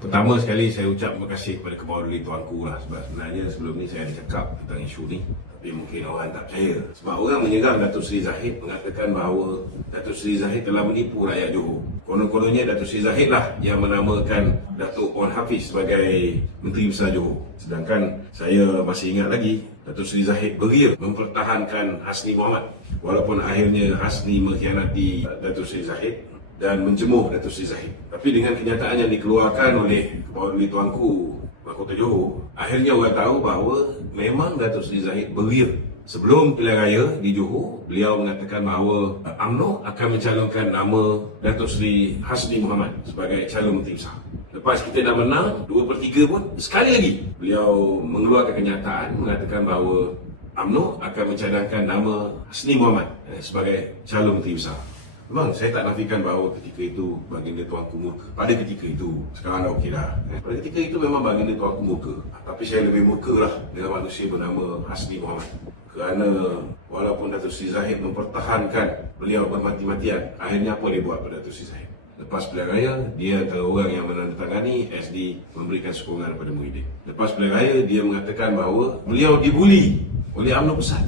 Pertama sekali saya ucap terima kasih kepada Kebawali Tuanku lah, sebab sebenarnya sebelum ni saya ada cakap tentang isu ni, tapi mungkin orang tak percaya. Sebab orang menyerang Datuk Seri Zahid mengatakan bahawa Datuk Seri Zahid telah menipu rakyat Johor. Konon-kononnya Datuk Seri Zahid lah yang menamakan Datuk Wan Hafiz sebagai Menteri Besar Johor. Sedangkan saya masih ingat lagi Datuk Seri Zahid beria mempertahankan Hasni Mohamad, walaupun akhirnya Hasni mengkhianati Datuk Seri Zahid dan menjemuh Datuk Seri Zahid. Tapi dengan kenyataan yang dikeluarkan oleh Kebawali Tuanku Mahkota Johor, akhirnya orang tahu bahawa memang Datuk Seri Zahid beria. Sebelum pilihan raya di Johor, beliau mengatakan bahawa UMNO akan mencalonkan nama Datuk Seri Hasni Mohamad sebagai calon Menteri Besar. Lepas kita dah menang 2/3 pun, sekali lagi beliau mengeluarkan kenyataan mengatakan bahawa UMNO akan mencadangkan nama Hasni Mohamad sebagai calon Menteri Besar. Memang saya tak nafikan bahawa ketika itu baginda Tuanku murka. Pada ketika itu, sekarang dah okey dah. Pada ketika itu memang baginda Tuanku murka. Tapi saya lebih murka lah dengan manusia bernama Hasni Mohamad. Kerana walaupun Datuk Seri Zahid mempertahankan beliau bermati-matian, akhirnya apa dia buat pada Datuk Seri Zahid? Lepas pilihan raya, dia antara orang yang menandatangani SD memberikan sokongan kepada Muhyiddin. Lepas pilihan raya, dia mengatakan bahawa beliau dibuli oleh UMNO Pusat.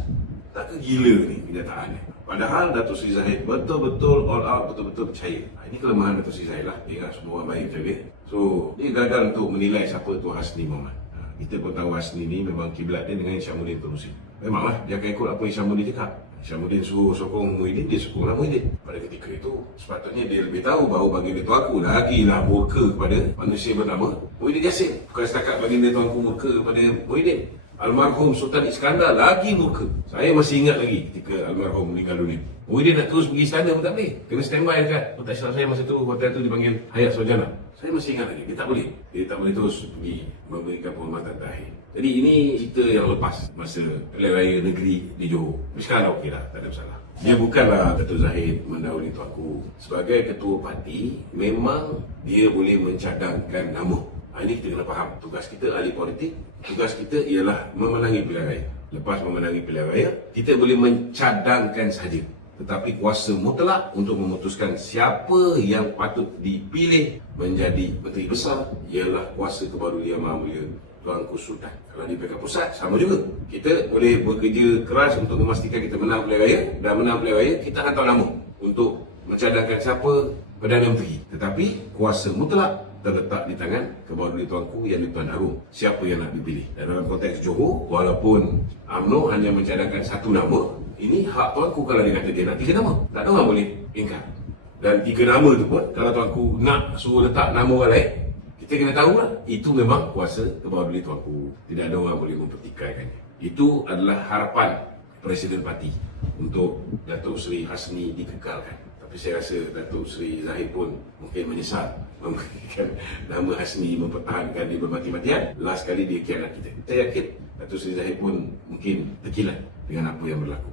Tak ke gila ni kenyataannya? Padahal Datuk Seri Zahid betul-betul all out, betul-betul percaya. Ini kelemahan Datuk Seri Zahid lah. Dia ingat semua orang baik macam dia. So, dia gagal untuk menilai siapa tu Hasni Mohamad. Kita pun tahu Hasni ni memang kiblat dia dengan Syamuddin Turusi. Memanglah dia akan ikut apa yang Syamuddin cakap. Syamuddin suruh sokong Muhyiddin, dia sokonglah Muhyiddin. Pada ketika itu, sepatutnya dia lebih tahu bahawa baginda Tuanku lagilah murka kepada manusia bernama Muhyiddin Yassin. Bukan setakat baginda Tuanku murka kepada Muhyiddin. Almarhum Sultan Iskandar lagi murka. Saya masih ingat lagi ketika almarhum meninggal dunia. Muhyiddin nak terus pergi istana pun tak boleh. Kena standby dekat hotel saya masa tu, hotel tu dipanggil Hayat Sarjana. Saya masih ingat lagi, dia tak boleh. Dia tak boleh terus pergi memberikan penghormatan terakhir. Jadi ini cerita yang lepas masa pilihan raya negeri di Johor. Tapi sekarang dah okey dah, tak ada masalah. Dia bukanlah Datuk Zahid mendahului Tuanku. Sebagai ketua parti, memang dia boleh mencadangkan nama. Ini kita kena faham. Tugas kita ahli politik, tugas kita ialah memenangi pilihan raya. Lepas memenangi pilihan raya, kita boleh mencadangkan saja. Tetapi kuasa mutlak untuk memutuskan siapa yang patut dipilih menjadi Menteri Besar ialah kuasa Kebawali Yang Maha Mulia Tuanku Sultan. Kalau di peringkat pusat, sama juga. Kita boleh bekerja keras untuk memastikan kita menang pilihan raya. Dan menang pilihan raya, kita hantar nama untuk mencadangkan siapa Perdana Menteri. Tetapi kuasa mutlak terletak di tangan Kebawali Tuanku yang di-Tuan Agong. Siapa yang nak dipilih? Dan dalam konteks Johor, walaupun UMNO hanya mencadangkan satu nama, ini hak Tuanku kalau dia kata dia nak 3 nama. Tak ada orang boleh ingkar. Dan 3 nama tu pun, kalau Tuanku nak suruh letak nama orang lain, kita kena tahu lah, itu memang kuasa Kebawali Tuanku. Tidak ada orang boleh mempertikaikannya. Itu adalah harapan Presiden Parti untuk Datuk Seri Hasni dikekalkan. Tapi saya rasa Datuk Seri Zahid pun mungkin menyesal memberikan nama Hasni mempertahankan dia bermati-matian. Last kali dia khianat kita. Saya yakin Datuk Seri Zahid pun mungkin terkilat dengan apa yang berlaku.